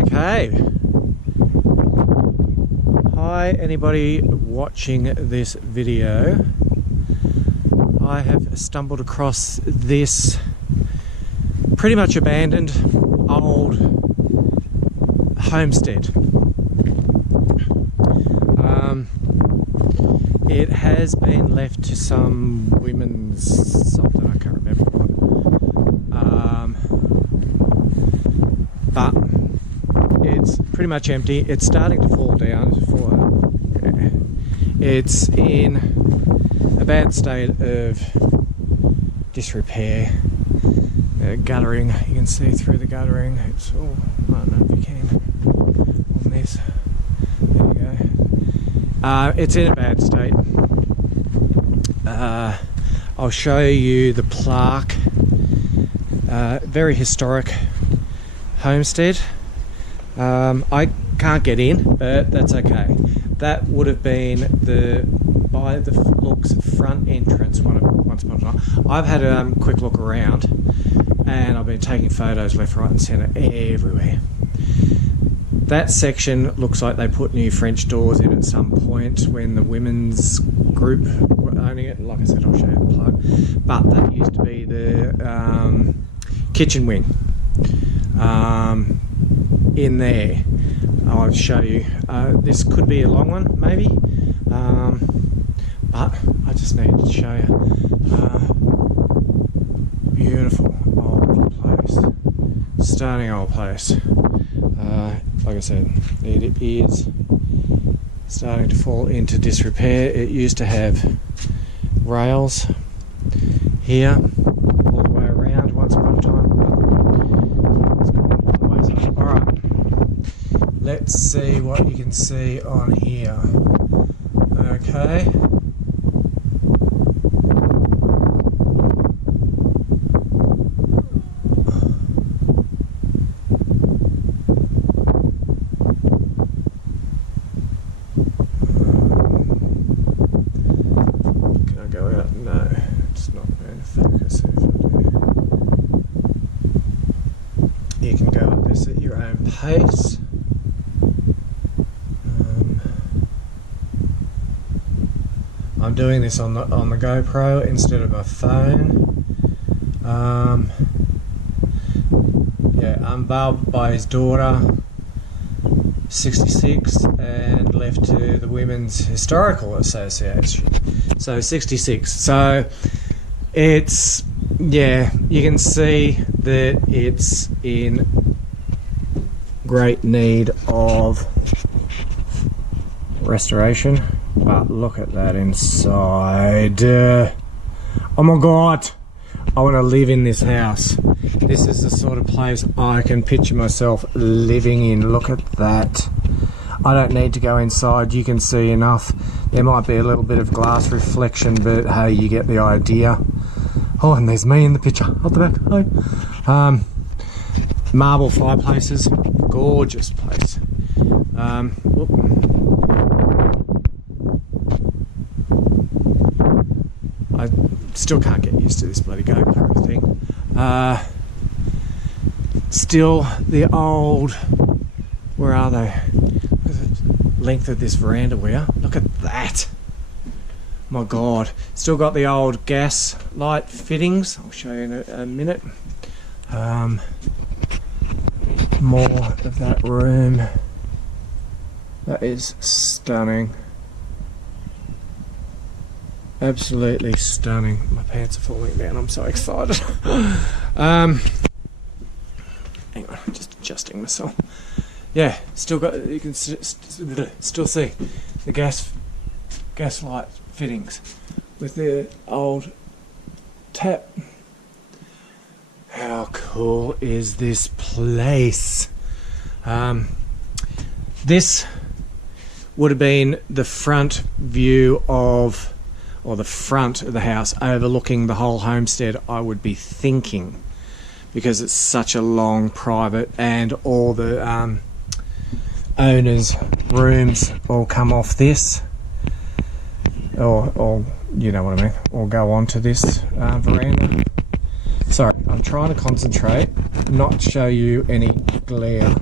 Okay. Hi, anybody watching this video. I have stumbled across this pretty much abandoned old homestead. It has been left to some women's something, I can't remember what. But it's pretty much empty. It's starting to fall down. It's in a bad state of disrepair. Guttering, you can see through the guttering. It's all, I don't know if you can on this. There you go. It's in a bad state. I'll show you the plaque. Very historic homestead. I can't get in, but that's okay. That would have been by the looks, front entrance once upon a time. I've had a quick look around, and I've been taking photos left, right, and centre everywhere. That section looks like they put new French doors in at some point when the women's group were owning it. Like I said, I'll show you the plug. But that used to be the kitchen wing. In there, I'll show you. This could be a long one, maybe, but I just needed to show you. Beautiful old place, stunning old place. Like I said, it is starting to fall into disrepair. It used to have rails here all the way around once upon a time. Let's see what you can see on here. Okay. Can I go out? No, it's not going to focus. If I do. You can go up this at your own pace. I'm doing this on the GoPro instead of my phone. Unveiled by his daughter, 66, and left to the Women's Historical Association. So 66. So it's, yeah, you can see that it's in great need of restoration. But look at that inside. Oh my god, I want to live in this house. This is the sort of place I can picture myself living in. Look at that. I don't need to go inside, you can see enough. There might be a little bit of glass reflection, but hey, you get the idea. Oh, and there's me in the picture up the back. Hi. Marble fireplaces, gorgeous place. I still can't get used to this bloody GoPro thing. Still the old, where are they? Length of this veranda we are. Look at that. My god. Still got the old gas light fittings. I'll show you in a minute. More of that room. That is stunning. Absolutely stunning. My pants are falling down. I'm so excited. Hang on, just adjusting myself. Yeah, still got. You can still see the gas light fittings with the old tap. How cool is this place? This would have been the front view of, or the front of the house overlooking the whole homestead, I would be thinking, because it's such a long private, and all the owners' rooms all come off this, or you know what I mean, or go onto this veranda. Sorry, I'm trying to concentrate, not show you any glare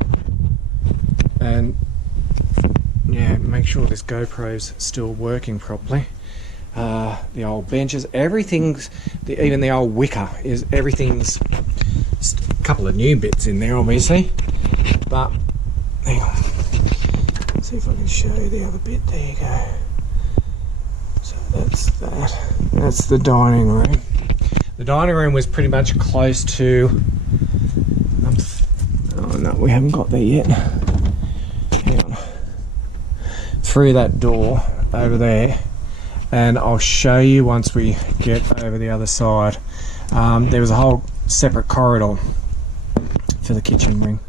and yeah, make sure this GoPro's still working properly. The old benches, everything's, even the old wicker is, everything's, a couple of new bits in there obviously, but hang on, see if I can show you the other bit. There you go. So that's the dining room. The dining room was pretty much close to, oh no, we haven't got there yet. Hang on. Through that door over there, and I'll show you once we get over the other side. There was a whole separate corridor for the kitchen wing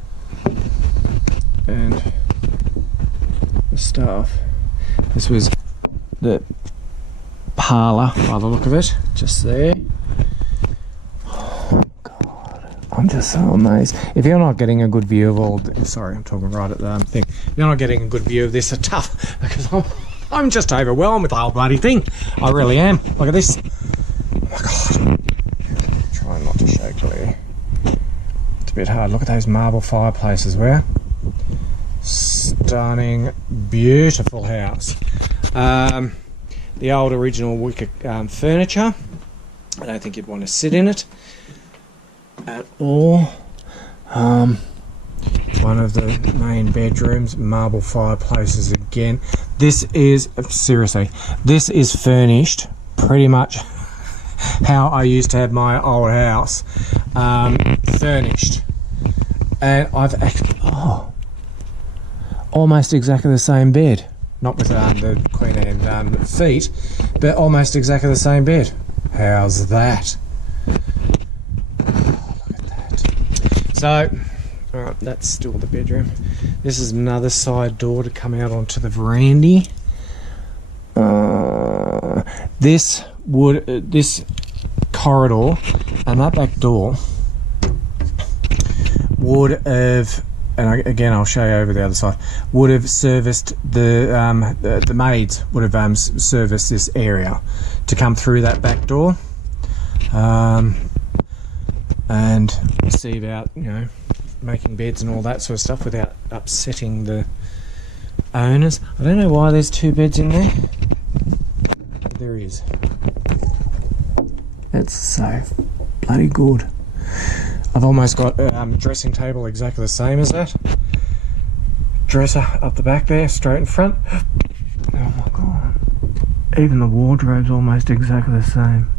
and the staff. This was the parlour by the look of it, just there. Oh God, I'm just so amazed. If you're not getting a good view of all, sorry, I'm talking right at the thing. If you're not getting a good view of this, it's tough because I'm just overwhelmed with the whole bloody thing. I really am. Look at this. Oh my God. Trying not to show clearly. It's a bit hard. Look at those marble fireplaces. Where? Stunning, beautiful house. The old original wicker furniture. I don't think you'd want to sit in it at all. One of the main bedrooms, marble fireplaces again. This is, seriously, this is furnished pretty much how I used to have my old house. Furnished. And I've actually, almost exactly the same bed. Not with the Queen Anne feet, but almost exactly the same bed. How's that? Oh, look at that. So, alright, that's still the bedroom. This is another side door to come out onto the veranda. This corridor and that back door would have, and again I'll show you over the other side, would have serviced the maids would have serviced this area to come through that back door, and see about, you know, making beds and all that sort of stuff without upsetting the owners. I don't know why there's two beds in there, but there is. It's so bloody good. I've almost got a dressing table exactly the same as that. Dresser up the back there, straight in front. Oh my God. Even the wardrobe's almost exactly the same.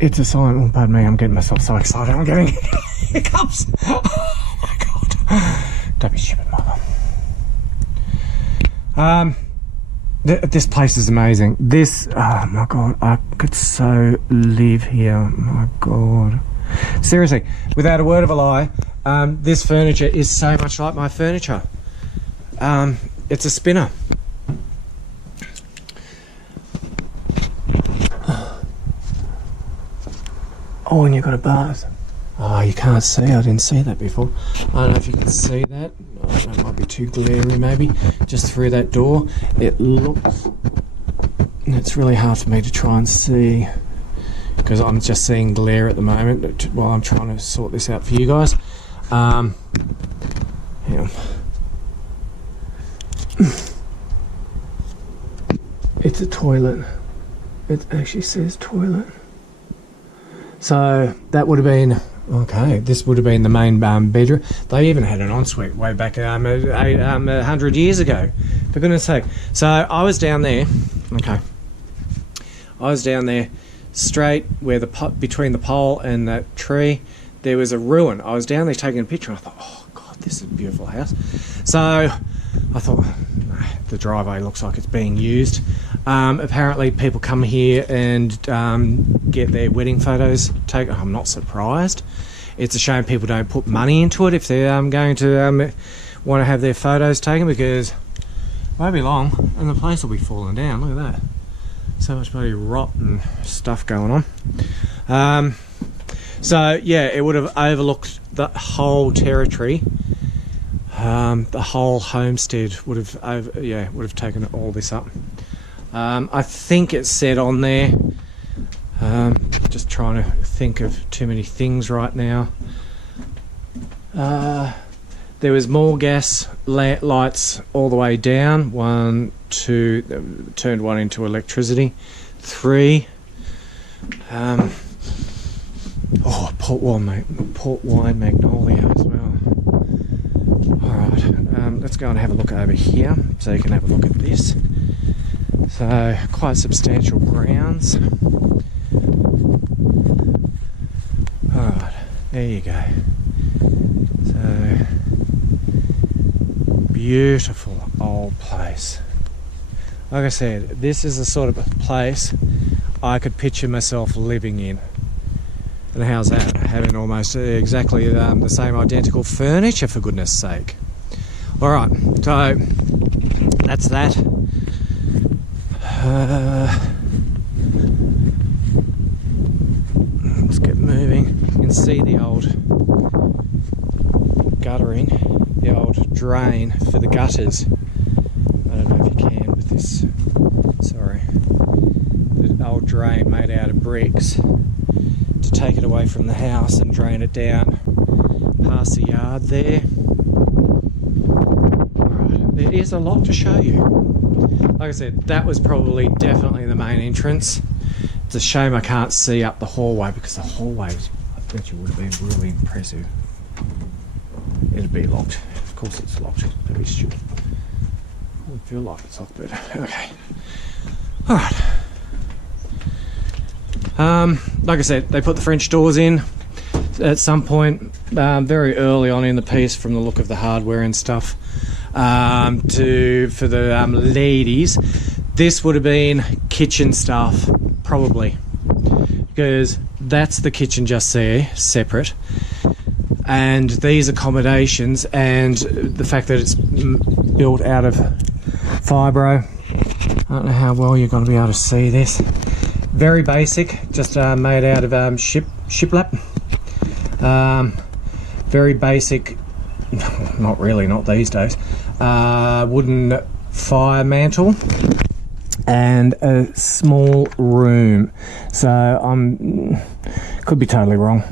It's a sign. Oh, pardon me, I'm getting myself so excited. I'm getting hiccups. Oh my God. Don't be stupid, mother. This place is amazing. This, oh my God, I could so live here. My God. Seriously, without a word of a lie, this furniture is so much like my furniture. It's a spinner. Oh, and you've got a bath. Oh, you can't see. I didn't see that before. I don't know if you can see that. Oh, it might be too glary maybe. Just through that door. It looks... It's really hard for me to try and see because I'm just seeing glare at the moment while I'm trying to sort this out for you guys. Hang on. It's a toilet. It actually says toilet. So that would have been, okay, this would have been the main bedroom. They even had an ensuite way back 100 years ago, for goodness sake. So I was down there, okay. I was down there straight where between the pole and that tree, there was a ruin. I was down there taking a picture and I thought, oh God, this is a beautiful house. So I thought, the driveway looks like it's being used. Apparently people come here and get their wedding photos taken. I'm not surprised. It's a shame people don't put money into it if they're going to want to have their photos taken, because it won't be long and the place will be falling down. Look at that. So much bloody rotten stuff going on. So yeah, it would have overlooked the whole territory. The whole homestead would have taken all this up. I think it said on there, just trying to think of too many things right now, there was more gas lights all the way down. 1, 2, turned one into electricity. 3. Port wine magnolia as well. Alright, let's go and have a look over here so you can have a look at this. So, quite substantial grounds. Alright, there you go. So, beautiful old place. Like I said, this is the sort of place I could picture myself living in. And how's that? Having almost exactly the same identical furniture, for goodness sake. Alright, so that's that. Let's get moving. You can see the old guttering, the old drain for the gutters. I don't know if you can with this. Sorry. The old drain made out of bricks to take it away from the house and drain it down past the yard there. Alright, there is a lot to show you. Like I said, that was probably definitely the main entrance. It's a shame I can't see up the hallway, because the hallway, I bet you, would have been really impressive. It'd be locked. Of course it's locked. That'd be stupid. I don't feel like it's locked, but okay. Alright. Like I said, they put the French doors in at some point, very early on in the piece, from the look of the hardware and stuff. For the ladies, this would have been kitchen stuff, probably, because that's the kitchen just there, separate, and these accommodations, and the fact that it's built out of fibro. I don't know how well you're going to be able to see this. Very basic, just made out of shiplap. Very basic, not really, not these days. Wooden fire mantle and a small room. So could be totally wrong.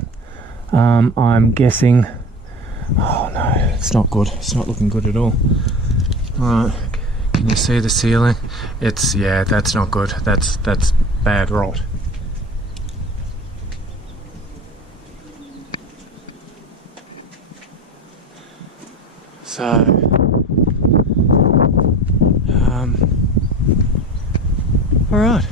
I'm guessing. Oh no, it's not good. It's not looking good at all. Alright, can you see the ceiling? Yeah, that's not good. That's bad rot. So all right.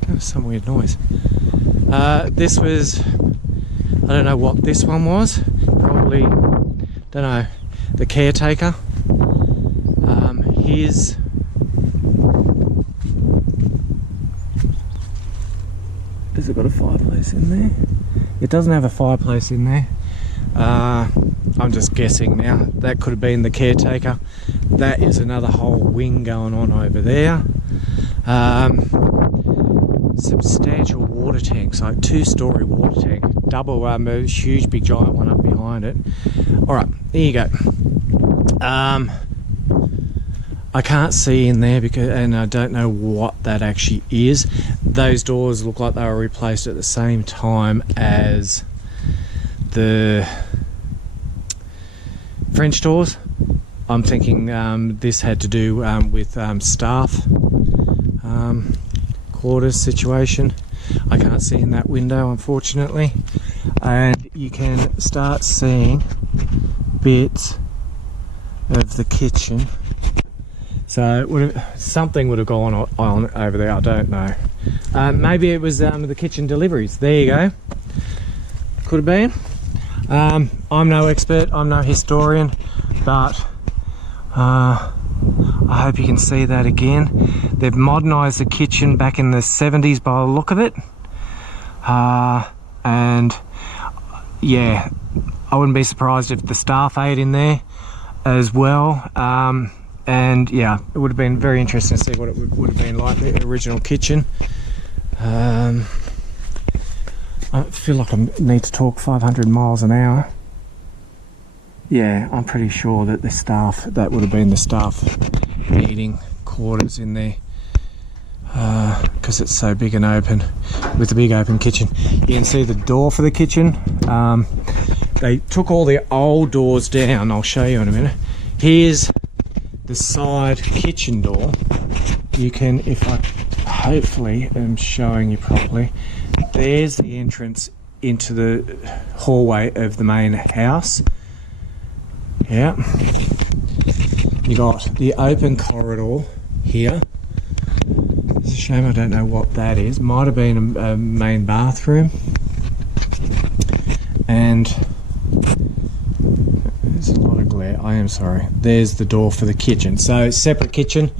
That was some weird noise. This was, I don't know what this one was. Probably, don't know, the caretaker. His has it got a fireplace in there? It doesn't have a fireplace in there. I'm just guessing now. That could have been the caretaker. That is another whole wing going on over there. Substantial water tanks, like 2-story water tank, double, a huge big giant one up behind it. All right, there you go. I can't see in there and I don't know what that actually is. Those doors look like they were replaced at the same time as the French doors. I'm thinking this had to do with staff quarters situation. I can't see in that window, unfortunately, and you can start seeing bits of the kitchen. So something would have gone on over there, I don't know. Maybe it was the kitchen deliveries. There you go. Could have been. I'm no expert, I'm no historian, but I hope you can see that again. They've modernised the kitchen back in the 70s by the look of it. And yeah, I wouldn't be surprised if the staff ate in there as well. And yeah, it would have been very interesting to see what it would have been like, the original kitchen. I feel like I need to talk 500 miles an hour. Yeah, I'm pretty sure that that would have been the staff eating quarters in there. because it's so big and open with the big open kitchen. You can see the door for the kitchen. They took all the old doors down. I'll show you in a minute. Here's the side kitchen door. You can, if I hopefully am showing you properly, there's the entrance into the hallway of the main house. Yeah. You got the open corridor here. It's a shame I don't know what that is. Might have been a main bathroom. And there's a lot of glare. I am sorry. There's the door for the kitchen. So separate kitchen.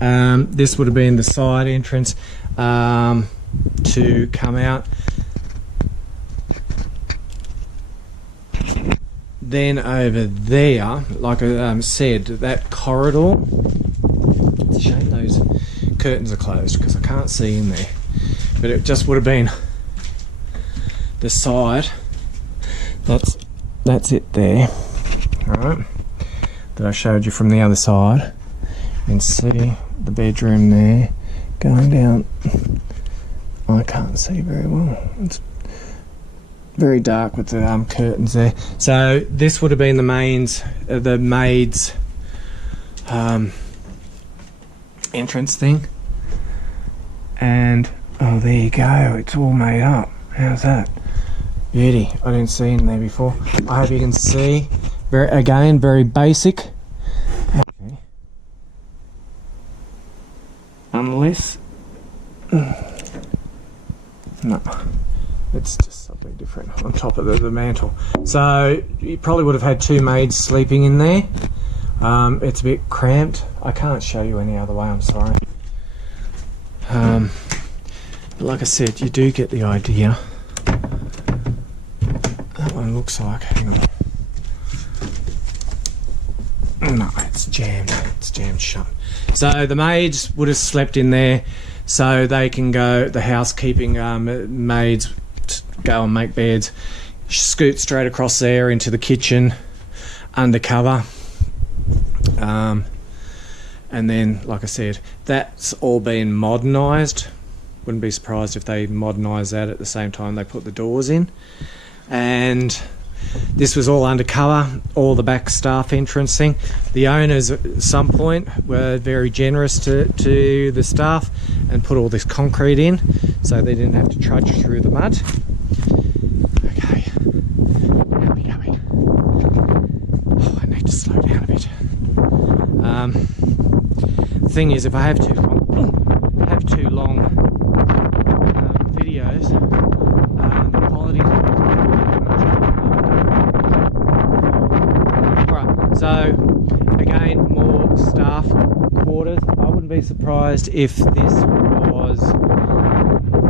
This would have been the side entrance to come out. Then over there, like I said, that corridor, it's a shame those curtains are closed because I can't see in there, but it just would have been the side. That's it there, alright, that I showed you from the other side. You can see the bedroom there going down. I can't see very well. It's very dark with the curtains there. So this would have been the maid's entrance thing. And oh, there you go. It's all made up. How's that? Beauty. I didn't see in there before. I hope you can see. Very basic. Okay. Unless no. It's just something different on top of the mantle. So you probably would have had two maids sleeping in there. It's a bit cramped. I can't show you any other way, I'm sorry. But like I said, you do get the idea. That one looks like, hang on. No, it's jammed. It's jammed shut. So the maids would have slept in there, so they can go, the housekeeping maids go and make beds, scoot straight across there into the kitchen, undercover, and then, like I said, that's all been modernised. Wouldn't be surprised if they modernised that at the same time they put the doors in. And this was all undercover, all the back staff entrance thing. The owners at some point were very generous to the staff and put all this concrete in so they didn't have to trudge through the mud. Okay, how are we going? Oh, I need to slow down a bit. The thing is, if I have too long videos, the quality. Alright, so again, more staff quarters. I wouldn't be surprised if this was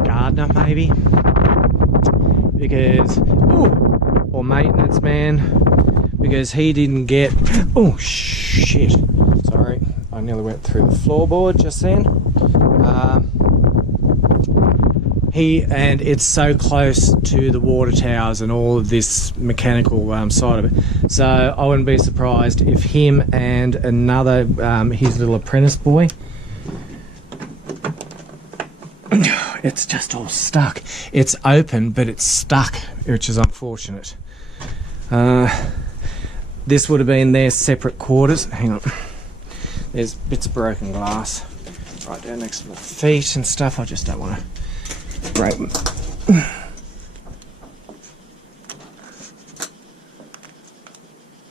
gardener, maybe, because or maintenance man, because he didn't get. Oh shit! Sorry, I nearly went through the floorboard just then. And it's so close to the water towers and all of this mechanical side of it. So I wouldn't be surprised if him and another, his little apprentice boy, it's just all stuck. It's open, but it's stuck, which is unfortunate. This would have been their separate quarters. Hang on. There's bits of broken glass right down next to my feet and stuff. I just don't want to break them.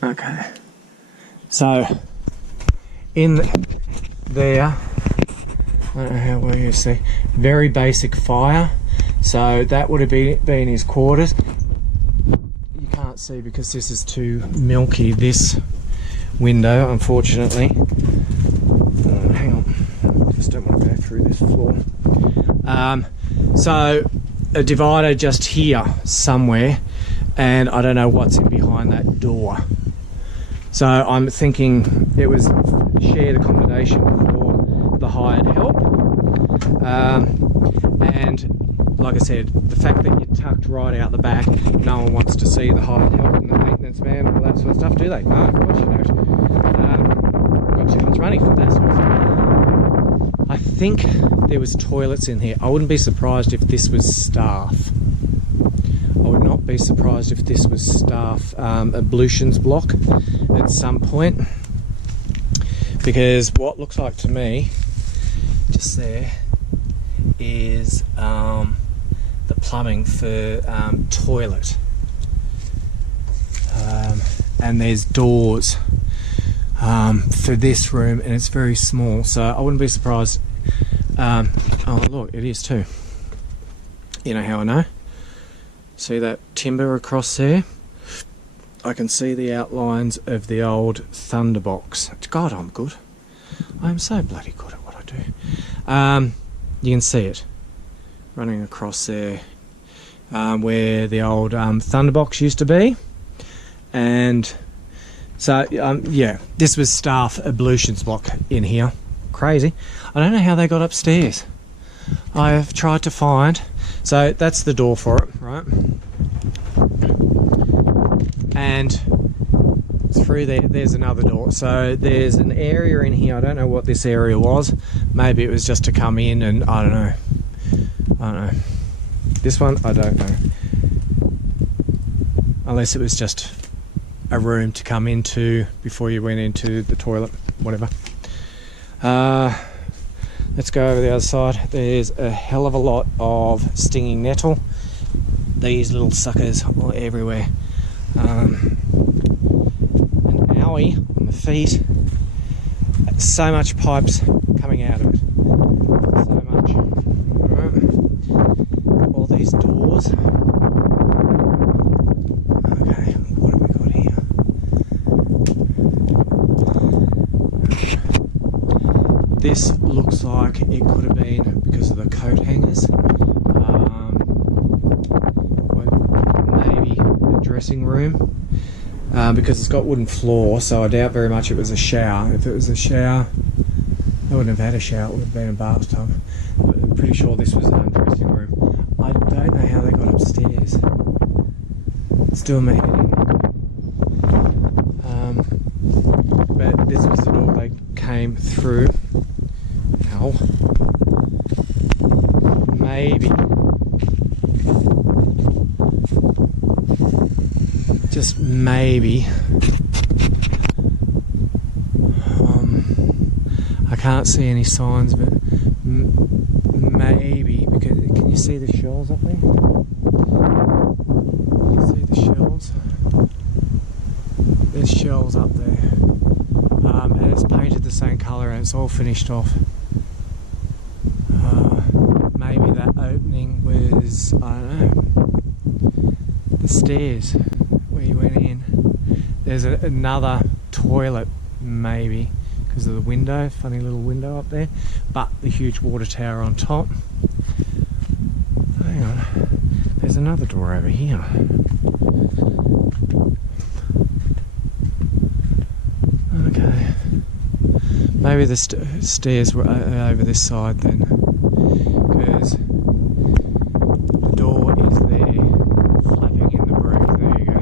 Okay. So, in there, I don't know how well you see, very basic fire. So that would have been his quarters. You can't see because this is too milky, this window, unfortunately. Hang on, just don't want to go through this floor. So a divider just here somewhere, and I don't know what's in behind that door. So I'm thinking it was shared accommodation for the hired help. And like I said, the fact that you're tucked right out the back, no one wants to see the hired help and the maintenance man and all that sort of stuff, do they? No, of course you don't. Got too much money for that sort of I think there was toilets in here. I wouldn't be surprised if this was staff. I would not be surprised if this was staff ablutions block at some point, because what looks like to me just there is the plumbing for toilet, and there's doors for this room, and it's very small, so I wouldn't be surprised. Oh look, it is too. You know how I know? See that timber across there? I can see the outlines of the old thunderbox. God, I'm good. I'm so bloody good at what I do. You can see it running across there, where the old thunderbox used to be. And so, yeah, this was staff ablutions block in here. Crazy. I don't know how they got upstairs. I have tried to find. So that's the door for it, right? And through there, there's another door. So there's an area in here. I don't know what this area was. Maybe it was just to come in, and I don't know. This one, I don't know. Unless it was just a room to come into before you went into the toilet, whatever. Let's go over the other side. There's a hell of a lot of stinging nettle. These little suckers are everywhere. An owie on the feet. So much pipes coming out of it. So much. Right. All these doors. Okay, what have we got here? This looks like it could have been because of the coat hangers. Maybe a dressing room. Because it's got wooden floor, so I doubt very much it was a shower. If it was a shower, I wouldn't have had a shower, it would have been a bathtub. I'm pretty sure this was a dressing room. I don't know how they got upstairs. It's doing my head in. But this was the door they came through. Ow. Maybe. Just maybe. I can't see any signs, but maybe, because can you see the shells up there? Can you see the shells? There's shells up there, and it's painted the same colour, and it's all finished off. Maybe that opening was, I don't know, the stairs where you went in. There's another toilet, maybe, because of the window, funny little window up there, but the huge water tower on top. Hang on, there's another door over here. Okay, maybe the stairs were over this side then, because the door is there, flapping in the breeze. There you go.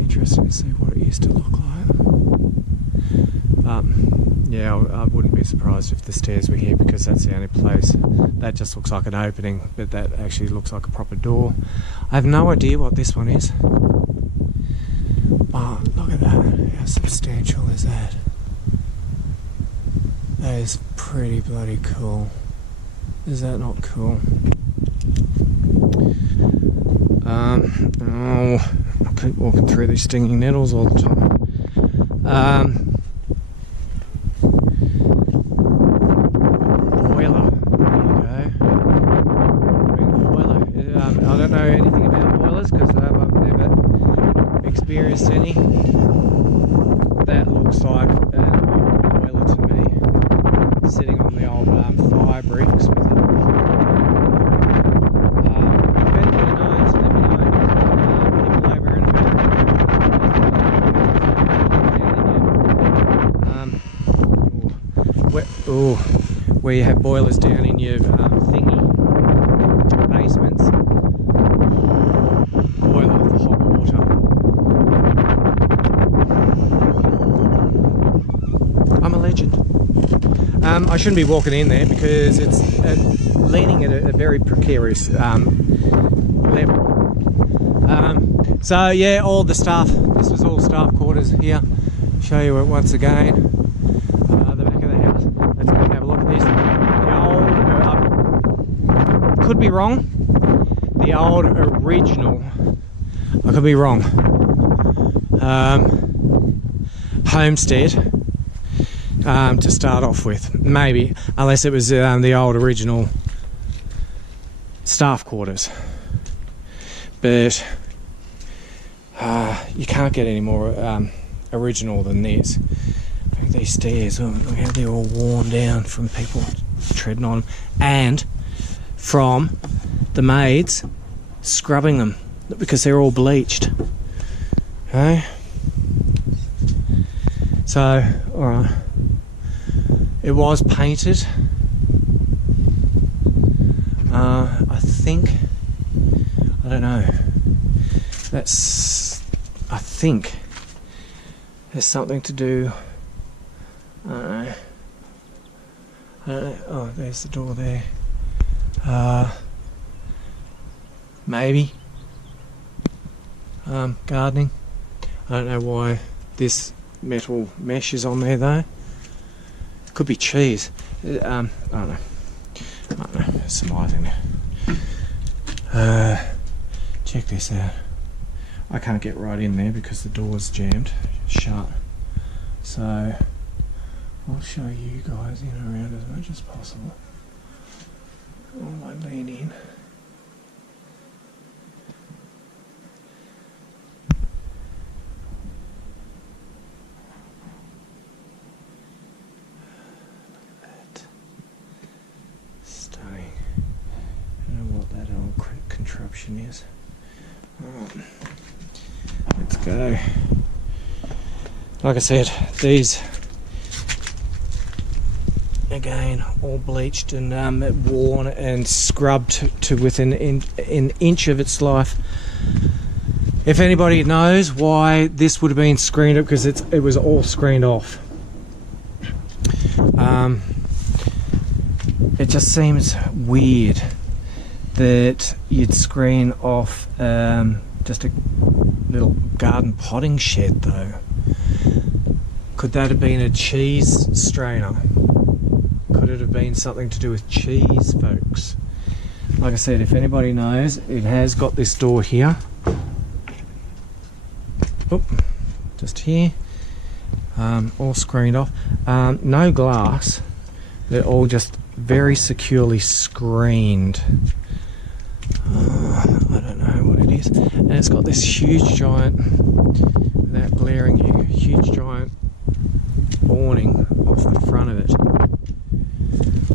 Interesting to see what it used to look like. Yeah, I wouldn't be surprised if the stairs were here, because that's the only place. That just looks like an opening, but that actually looks like a proper door. I have no idea what this one is. Oh, look at that. How substantial is that? That is pretty bloody cool. Is that not cool? Oh, I keep walking through these stinging nettles all the time. Boiler. There you go. Boiler. I don't know anything about boilers because I've never experienced any. That looks like an old boiler to me. Sitting on the old fire bricks with it. Where you have boilers down in your thingy basements. Boiler for hot water. I shouldn't be walking in there because it's leaning at a very precarious level. So yeah, all the staff, this was all staff quarters here. Show you it once again. The back of the house. Let's go and have a look at this. The old, could be wrong. The old original, I could be wrong. Homestead. To start off with, maybe, unless it was the old original staff quarters, but you can't get any more original than this. Look at these stairs, look how they're all worn down from people treading on them, and from the maids scrubbing them because they're all bleached. Okay, so alright. It was painted. I think, I don't know. I think there's something to do. I don't know. Oh, there's the door there. Maybe. Gardening. I don't know why this metal mesh is on there though. Could be cheese. I don't know. Surmising there. Check this out. I can't get right in there because the door's jammed shut. So I'll show you guys in and around as much as possible. While I lean in. Contraption is. Alright, let's go. Like I said, these again all bleached and worn and scrubbed to within an inch of its life. If anybody knows why this would have been screened up, because it was all screened off. It just seems weird that you'd screen off just a little garden potting shed though. Could that have been a cheese strainer? Could it have been something to do with cheese, folks? Like I said, if anybody knows, it has got this door here. Oop, just here. All screened off. No glass. They're all just very securely screened. I don't know what it is, and it's got this huge giant, without glaring you, huge giant awning off the front of it.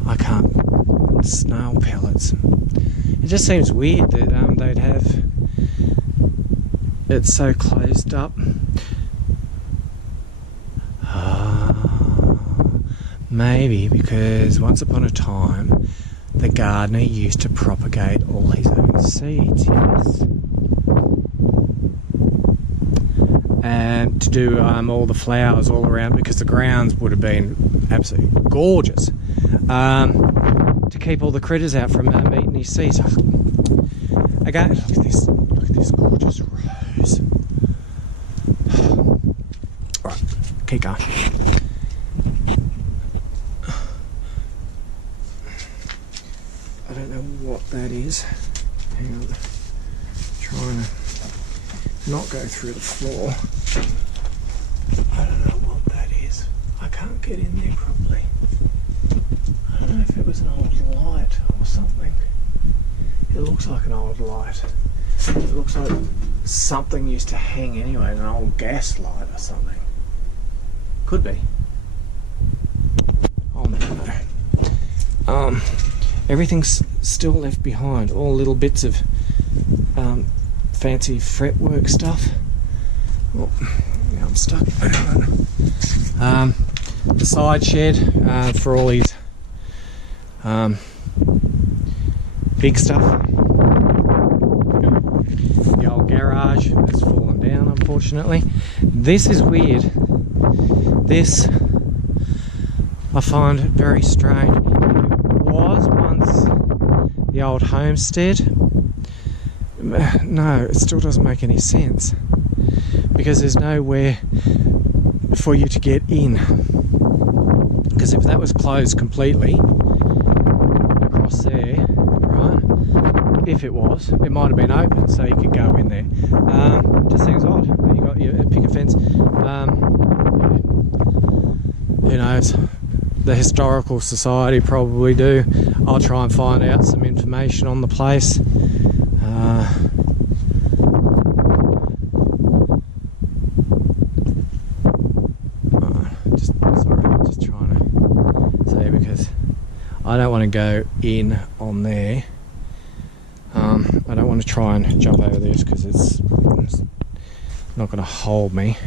I can't, snail pellets. It just seems weird that they'd have it so closed up. Maybe because once upon a time the gardener used to propagate all his own seeds, yes. And to do all the flowers all around, because the grounds would have been absolutely gorgeous. To keep all the critters out from eating his seeds. Again, look at this gorgeous rose. Alright, keep going. I don't know what that is. Hang on. Trying to not go through the floor. I don't know what that is. I can't get in there properly. I don't know if it was an old light or something. It looks like an old light. It looks like something used to hang anyway, an old gas light or something. Could be. I'll never know. Everything's still left behind. All little bits of fancy fretwork stuff. Oh, now I'm stuck. The side shed for all these big stuff. The old garage has fallen down, unfortunately. This is weird. This, I find it very strange. It was once the old homestead. No, it still doesn't make any sense, because there's nowhere for you to get in. Because if that was closed completely across there, right, if it was, it might have been open so you could go in there. Just seems odd that you got your picket fence. Who knows? The Historical Society probably do. I'll try and find out some information on the place. Just trying to say, because I don't want to go in on there. I don't want to try and jump over this because it's not going to hold me.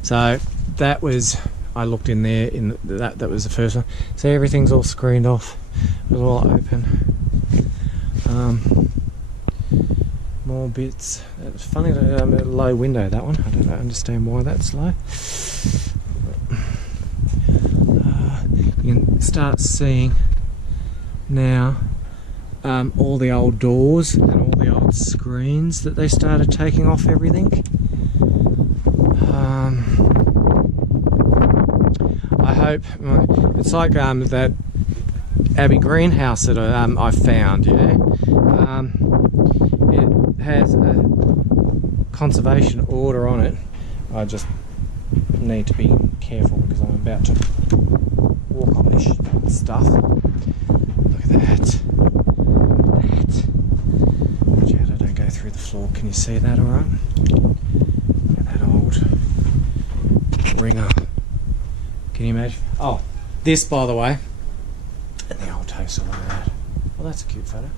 So that was, I looked in there, that was the first one. See, everything's all screened off. It was all open. More bits. It's funny that a low window, that one. I don't understand why that's low. You can start seeing now all the old doors and all the old screens that they started taking off everything. I hope it's like that Abbey greenhouse that I found. Yeah, it has a conservation order on it. I just need to be careful because I'm about to walk on this stuff. Look at that. Watch out I don't go through the floor. Can you see that alright? Look at that old ringer. Can you imagine? Oh, this, by the way, and the old toaster, look at that. Well, that's a cute photo.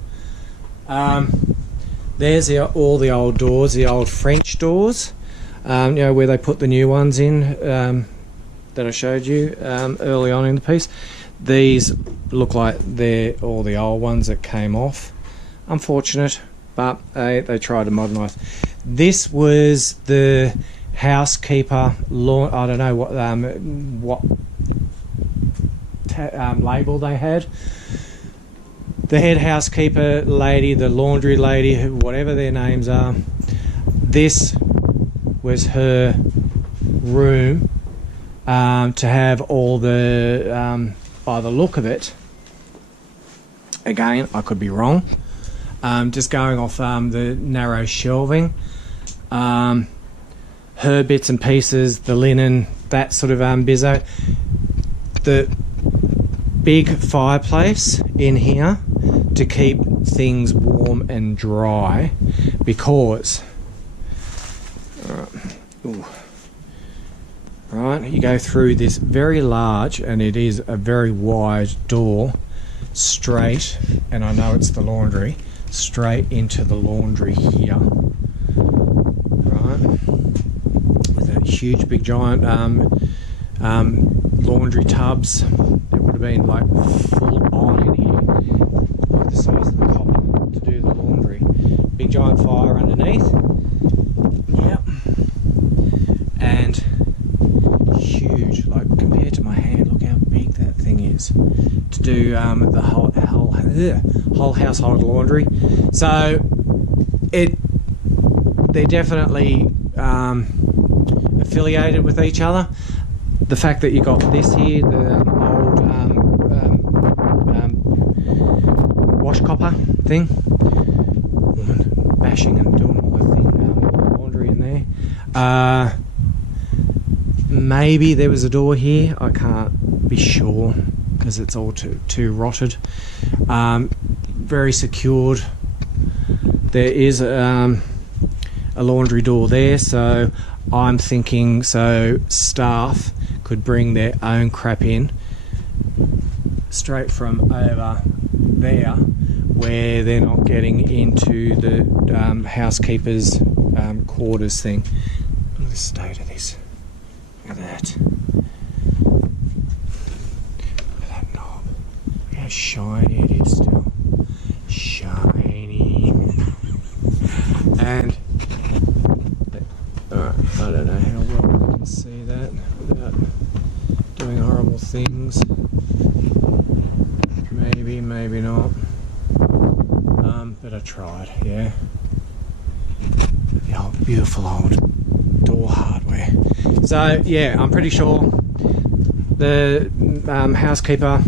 There's all the old doors, the old French doors, where they put the new ones in, that I showed you early on in the piece. These look like they're all the old ones that came off. Unfortunate, but they tried to modernise. This was the housekeeper I don't know what label they had. The head housekeeper lady, the laundry lady, whatever their names are. This was her room to have all the, by the look of it, again, I could be wrong, just going off the narrow shelving, her bits and pieces, the linen, that sort of bizzo. The big fireplace in here to keep things warm and dry, because right, you go through this very large, and it is a very wide door, straight, and I know it's the laundry, straight into the laundry here, right, with a huge big giant laundry tubs. There would have been like full on in here, like the size of the copper to do the laundry. Big giant fire underneath. Yep. And huge, like compared to my hand, look how big that thing is to do the whole household laundry. So they're definitely affiliated with each other. The fact that you got this here, the old wash copper thing, woman bashing and doing all the thing, laundry in there. Maybe there was a door here. I can't be sure because it's all too rotted. Very secured. There is a laundry door there, so I'm thinking staff could bring their own crap in straight from over there, where they're not getting into the housekeeper's quarters thing. Look at the state of this. Look at that. Look at that knob. Look how shiny it is still. Shiny. And alright, I don't know how well we can see that without doing horrible things. things. Maybe, maybe not. But I tried, yeah. The old, beautiful old door hardware. So yeah, I'm pretty sure the housekeeper,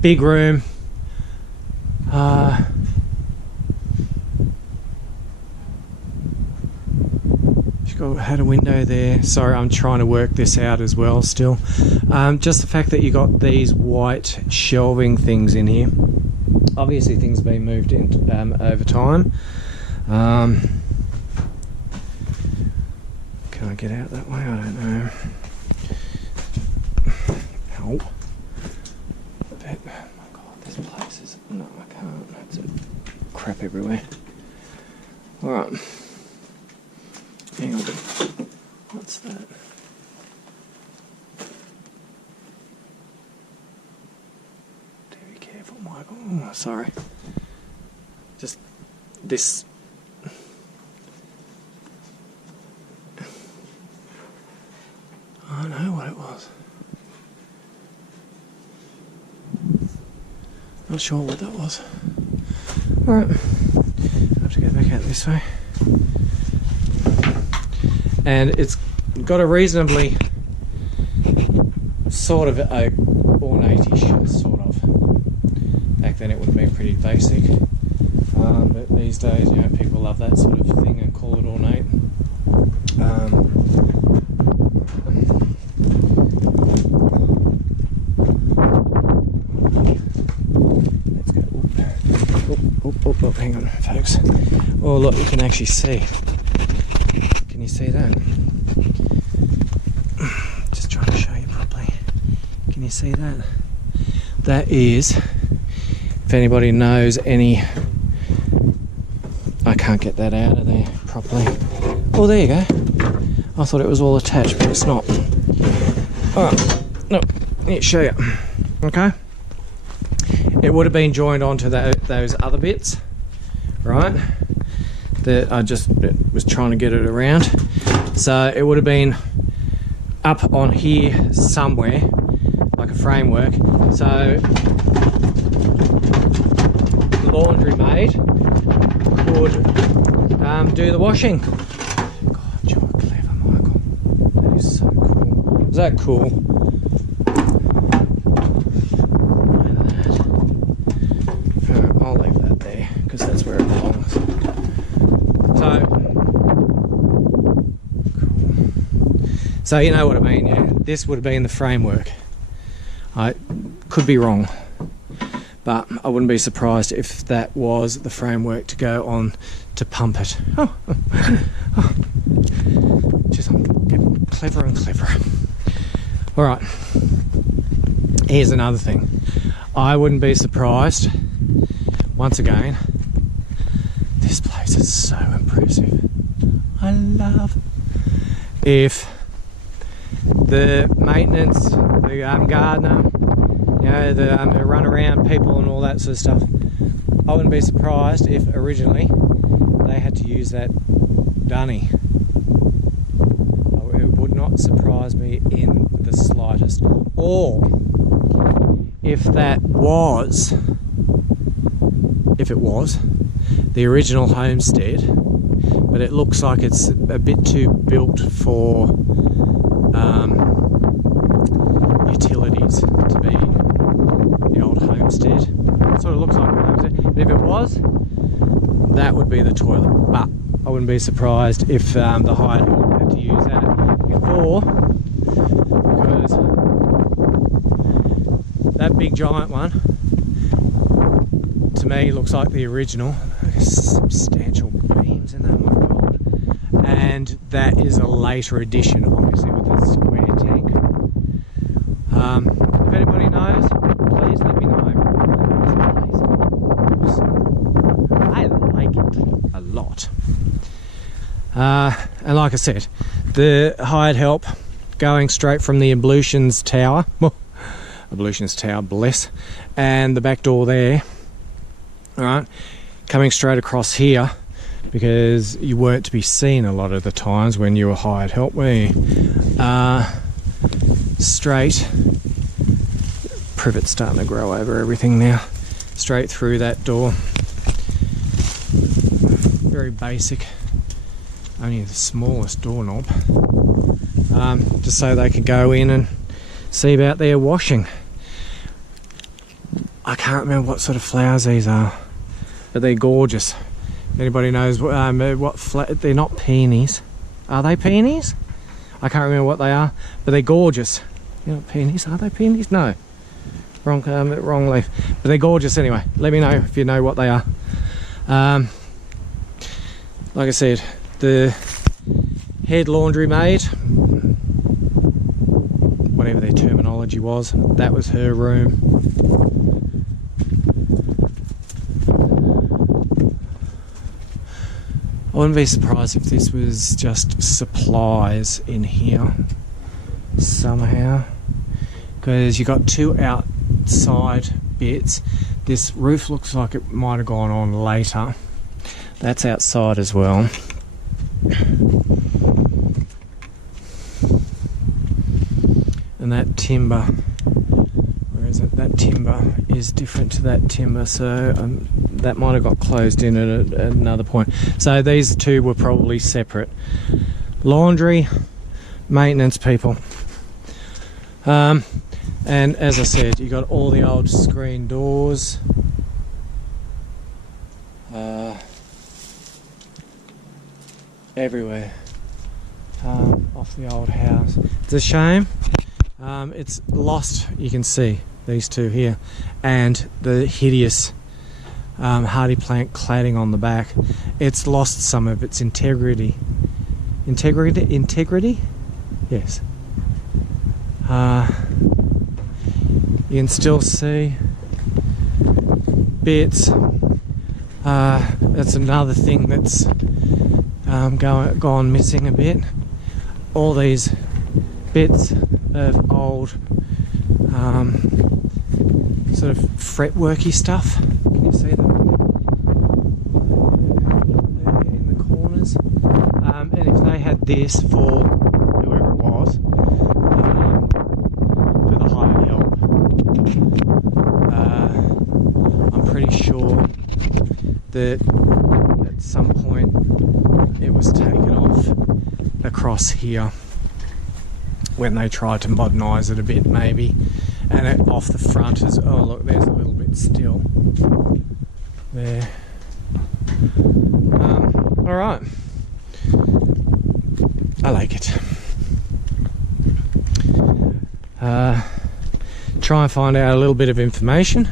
big room, had a window there. Sorry, I'm trying to work this out as well still. Just the fact that you got these white shelving things in here. Obviously things have been moved in over time. Can I get out that way? I don't know. Ow. Oh my god, this place is... No, I can't. That's crap everywhere. Alright. Hang on. What's that? Be careful, Michael. Oh, sorry. Just this. I know what it was. Not sure what that was. Alright. I have to get back out this way. And it's got a reasonably sort of a ornate-ish sort of. Back then it would have been pretty basic, but these days, you know, people love that sort of thing and call it ornate. Let's go. Oh, hang on, folks. Oh, look, you can actually see. Can you see that? Just trying to show you properly. Can you see that? That is, if anybody knows any... I can't get that out of there properly. Oh, there you go. I thought it was all attached, but it's not. Alright, no, let me show you. Okay. It would have been joined onto those other bits, right? That I just was trying to get it around. So it would have been up on here somewhere, like a framework. So the laundry maid could do the washing. God, you're clever, Michael. That is so cool. Is that cool? I'll leave that there because that's where it belongs. So you know what I mean, yeah? This would have been the framework. I could be wrong, but I wouldn't be surprised if that was the framework to go on to pump it. Just I'm getting cleverer and cleverer. All right, here's another thing. I wouldn't be surprised, once again, this place is so impressive. I love if the maintenance, the gardener, you know, the run around people and all that sort of stuff. I wouldn't be surprised if originally they had to use that dunny. It would not surprise me in the slightest. Or if it was the original homestead, but it looks like it's a bit too built for utilities to be the old homestead. It sort of looks like a homestead, but if it was, that would be the toilet. But I wouldn't be surprised if the hired help had to use that before, because that big giant one to me looks like the original. Substantial beams in that, my god. And that is a later addition, obviously, with the square tank. If anybody knows, please let me know. I like it a lot. And like I said, the hired help going straight from the ablutions tower, bless, and the back door there, alright, coming straight across here, because you weren't to be seen a lot of the times when you were hired help, were you? Straight privet's starting to grow over everything now. Straight through that door. Very basic. Only the smallest doorknob. Just so they could go in and see about their washing. I can't remember what sort of flowers these are, but they're gorgeous. Anybody knows what they're not peonies. Are they peonies? I can't remember what they are, but they're gorgeous. They're not peonies. Are they peonies? No. Wrong leaf. But they're gorgeous anyway. Let me know if you know what they are. Like I said, the head laundry maid, whatever their terminology was, that was her room. I wouldn't be surprised if this was just supplies in here somehow, because you got two outside bits. This roof looks like it might have gone on later. That's outside as well. And that timber, where is it? That timber is different to that timber, so that might have got closed in at another point. So these two were probably separate. Laundry, maintenance people. And as I said, you got all the old screen doors. Everywhere. Off the old house. It's a shame. It's lost, you can see these two here, and the hideous hardy plank cladding on the back. It's lost some of its integrity. Integrity? Yes. You can still see bits. That's another thing that's gone missing a bit. All these bits of old sort of fretworky stuff. Can you see that in the corners? And if they had this for whoever it was, for the hired help, I'm pretty sure that at some point it was taken off across here when they tried to modernise it a bit, maybe, and it, off the front as oh look, there's a little bit still there. All right, I like it. Try and find out a little bit of information.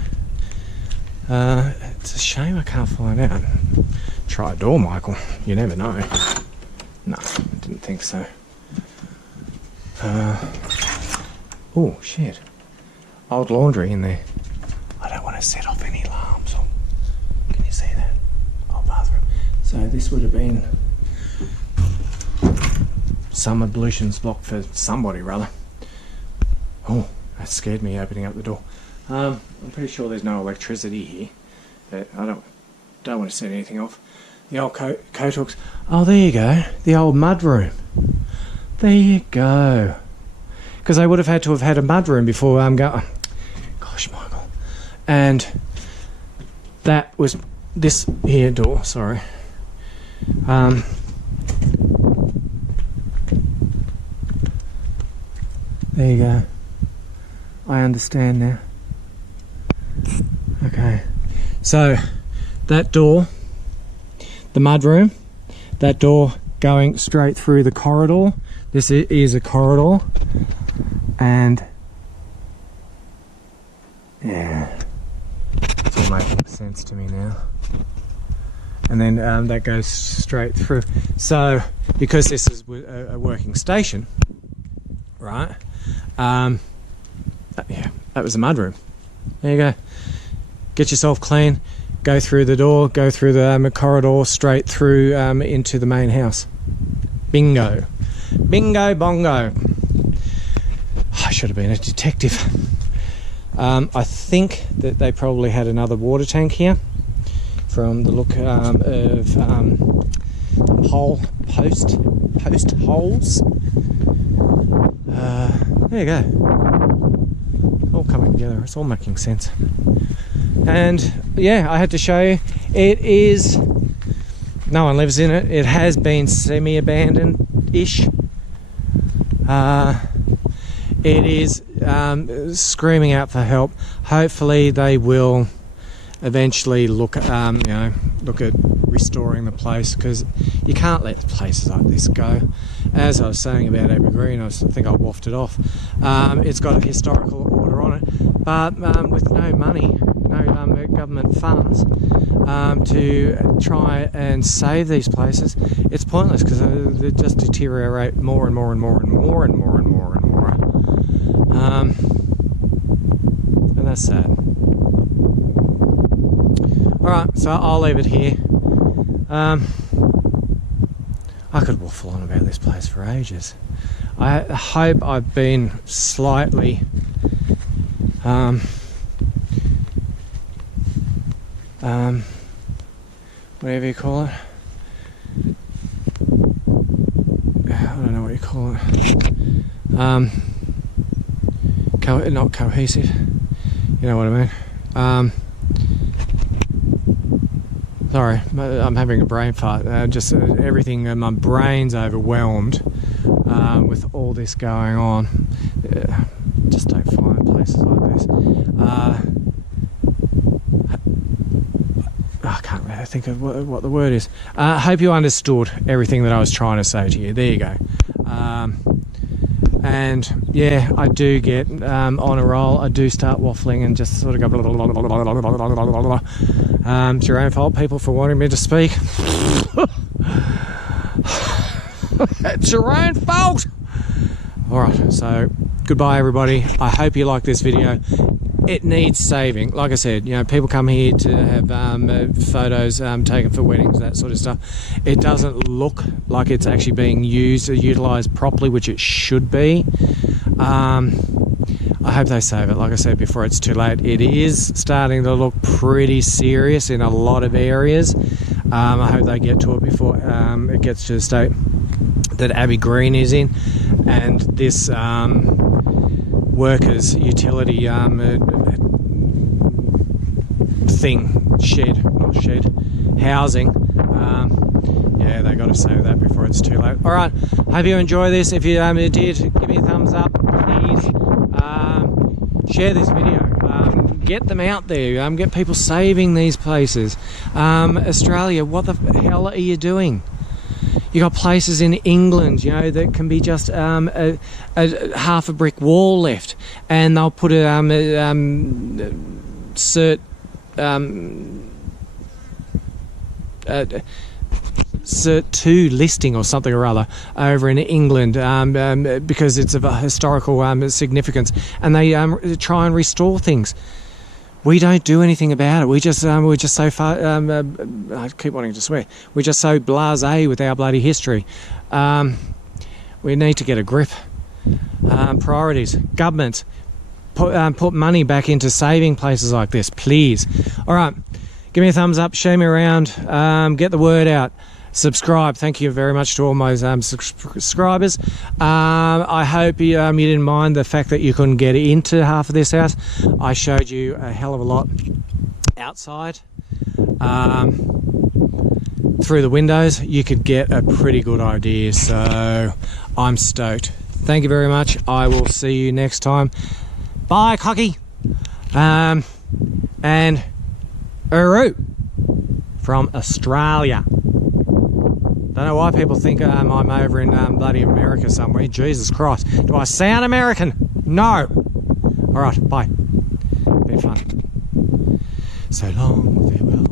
It's a shame I can't find out. Try a door, Michael. You never know. No, I didn't think so. Oh shit, old laundry in there. I don't want to set off any alarms. Can you see that? Old bathroom. So this would have been some ablutions block for somebody rather. Oh, that scared me opening up the door. I'm pretty sure there's no electricity here, but I don't want to set anything off. The old coat hooks. Oh, there you go. The old mud room. There you go. Because they would have had to have had a mud room before going. Gosh, Michael. And that was this here door. Sorry. There you go. I understand now. Okay. So that door, the mud room, that door going straight through the corridor. This is a corridor, and yeah, it's all making sense to me now. And then that goes straight through. So because this is a working station, right? Yeah, that was the mud room. There you go. Get yourself clean. Go through the door. Go through the corridor straight through into the main house. Bingo. Bingo bongo. I should have been a detective. I think that they probably had another water tank here from the look of post holes. There you go. All coming together. It's all making sense. And yeah, I had to show you. It is, no one lives in it. It has been semi-abandoned-ish. It is screaming out for help. Hopefully they will eventually look at look at restoring the place, because you can't let places like this go. As I was saying about Abbey Green, I think I wafted off. It's got a historical order on it, but with no money, no government funds to try and save these places, it's pointless, because they just deteriorate more and more and more and more and more and more and more. And that's sad. Alright, so I'll leave it here. I could waffle on about this place for ages. I hope I've been slightly whatever you call it. I don't know what you call it. Not cohesive. You know what I mean. Sorry, I'm having a brain fart. Just everything, my brain's overwhelmed with all this going on. Just don't find places like this. I can't really think of what the word is. I hope you understood everything that I was trying to say to you. There you go. And yeah, I do get on a roll. I do start waffling and just sort of go blah, blah, blah, blah, blah, blah, blah, blah, blah, blah. It's your own fault, people, for wanting me to speak. It's your own fault. Alright, so goodbye everybody. I hope you like this video. It needs saving. Like I said, you know, people come here to have photos taken for weddings, that sort of stuff. It doesn't look like it's actually being used or utilised properly, which it should be. I hope they save it. Like I said before, it's too late. It is starting to look pretty serious in a lot of areas. I hope they get to it before it gets to the state that Abbey Green is in, and this workers' utility housing. Yeah, they got to save that before it's too late. All right, hope you enjoy this. If you did, give me a thumbs up, please. Share this video. Get them out there. Get people saving these places. Australia, what the hell are you doing? You got places in England, you know, that can be just a half a brick wall left, and they'll put a Cert 2 listing or something or other over in England because it's of a historical significance, and they try and restore things. We don't do anything about it. We're just so far. I keep wanting to swear. We're just so blasé with our bloody history. We need to get a grip. Priorities. Government, put money back into saving places like this, please. All right, give me a thumbs up. Show me around. Get the word out. Subscribe. Thank you very much to all my subscribers. I hope you didn't mind the fact that you couldn't get into half of this house. I showed you a hell of a lot outside. Through the windows, you could get a pretty good idea, so I'm stoked. Thank you very much. I will see you next time. Bye, cocky. And Uru from Australia. Don't know why people think I'm over in bloody America somewhere. Jesus Christ. Do I sound American? No. Alright, bye. Been fun. So long, farewell.